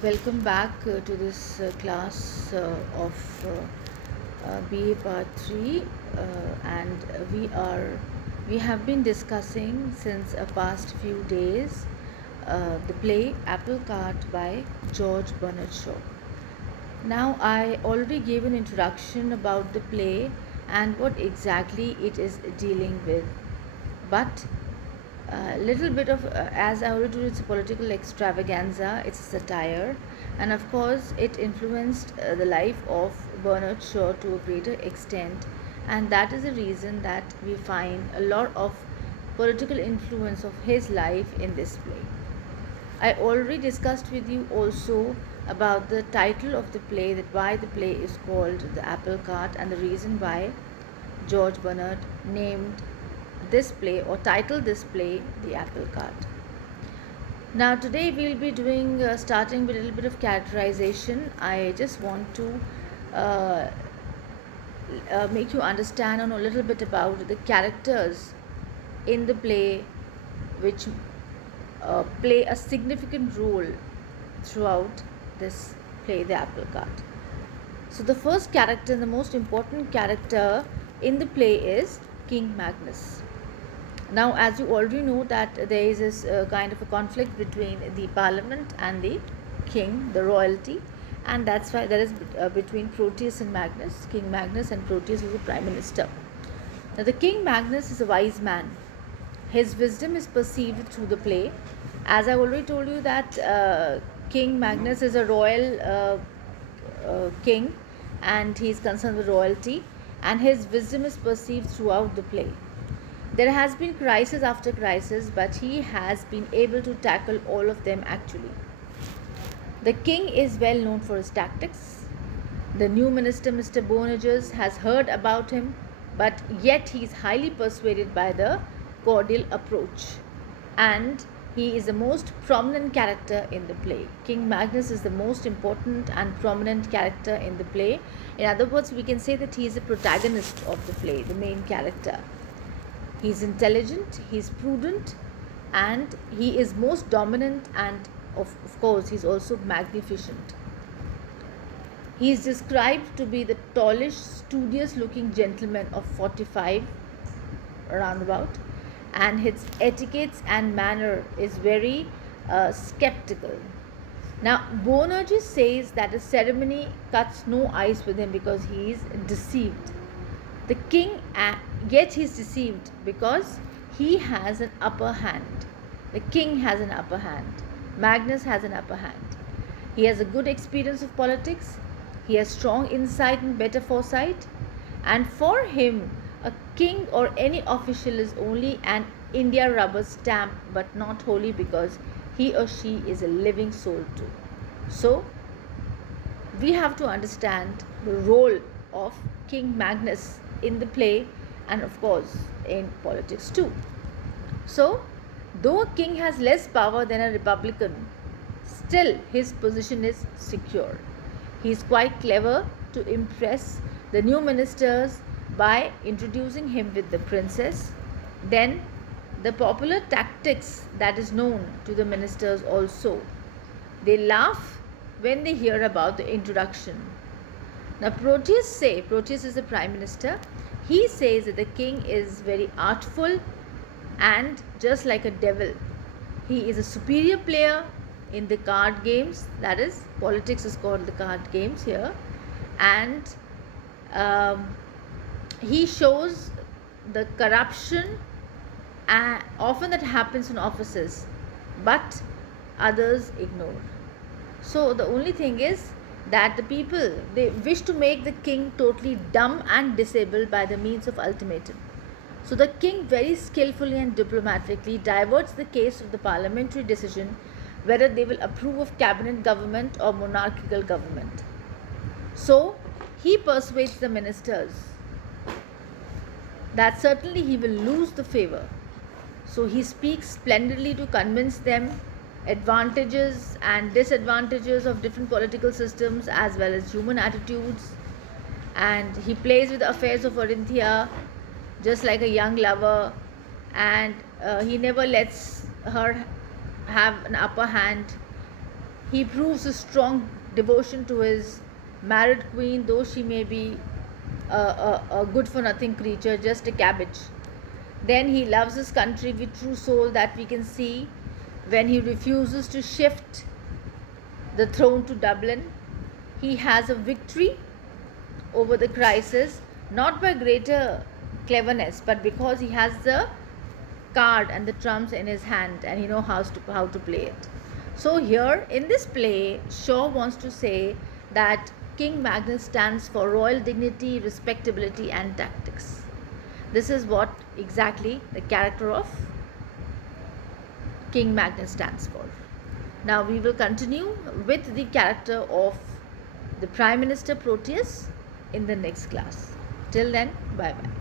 Welcome back to this class of BA Part 3, and we have been discussing since a past few days the play Apple Cart by George Bernard Shaw. Now, I already gave an introduction about the play and what exactly it is dealing with, but a little bit of, as I already told, it's a political extravaganza, it's a satire, and of course, it influenced the life of Bernard Shaw to a greater extent, and that is the reason that we find a lot of political influence of his life in this play. I already discussed with you also about the title of the play, that why the play is called The Apple Cart, and the reason why George Bernard named this play or titled this play The Apple Cart. Now, today we'll be doing starting with a little bit of characterization. I just want to uh, make you understand on a little bit about the characters in the play, which play a significant role throughout this play, The Apple Cart. So, the first character, the most important character in the play is King Magnus. Now, as you already know, that there is this kind of a conflict between the parliament and the king, the royalty, and that's why there is between Proteus and Magnus. King Magnus and Proteus is the prime minister. Now, the King Magnus is a wise man. His wisdom is perceived through the play. As I already told you that King Magnus is a royal king, and he is concerned with royalty, and his wisdom is perceived throughout the play. There has been crisis after crisis, but he has been able to tackle all of them actually. The king is well known for his tactics. The new minister, Mr. Bonerges, has heard about him, but yet he is highly persuaded by the cordial approach. And he is the most prominent character in the play. King Magnus is the most important and prominent character in the play. In other words, we can say that he is the protagonist of the play, the main character. He is intelligent, he is prudent, and he is most dominant, and of course, he is also magnificent. He is described to be the tallish, studious looking gentleman of 45 roundabout, and his etiquettes and manner is very skeptical. Now, Bonerges says that a ceremony cuts no ice with him because he is deceived. The king, yet he is deceived because he has an upper hand. The king has an upper hand. Magnus has an upper hand. He has a good experience of politics. He has strong insight and better foresight. And for him, a king or any official is only an India rubber stamp, but not wholly, because he or she is a living soul too. So, we have to understand the role of King Magnus in the play, and of course in politics too. So, though a king has less power than a republican, still his position is secure. He is quite clever to impress the new ministers by introducing him with the princess. Then, the popular tactics that is known to the ministers also. They laugh when they hear about the introduction. Now, Proteus is the prime minister. He says that the king is very artful and just like a devil. He is a superior player in the card games, that is, politics is called the card games here, and he shows the corruption often that happens in offices, but others ignore. So, the only thing is that the people, they wish to make the king totally dumb and disabled by the means of ultimatum. So the king very skillfully and diplomatically diverts the case of the parliamentary decision whether they will approve of cabinet government or monarchical government. So he persuades the ministers that certainly he will lose the favor. So he speaks splendidly to convince them advantages and disadvantages of different political systems as well as human attitudes, and he plays with the affairs of Orinthia just like a young lover, and he never lets her have an upper hand. He proves a strong devotion to his married queen, though she may be a good for nothing creature, just a cabbage. Then he loves his country with true soul, that we can see when he refuses to shift the throne to Dublin. He has a victory over the crisis, not by greater cleverness, but because he has the card and the trumps in his hand and he knows how to play it. So here in this play, Shaw wants to say that King Magnus stands for royal dignity, respectability, and tactics. This is what exactly the character of King Magnus stands for. Now we will continue with the character of the Prime Minister Proteus in the next class. Till then, bye bye.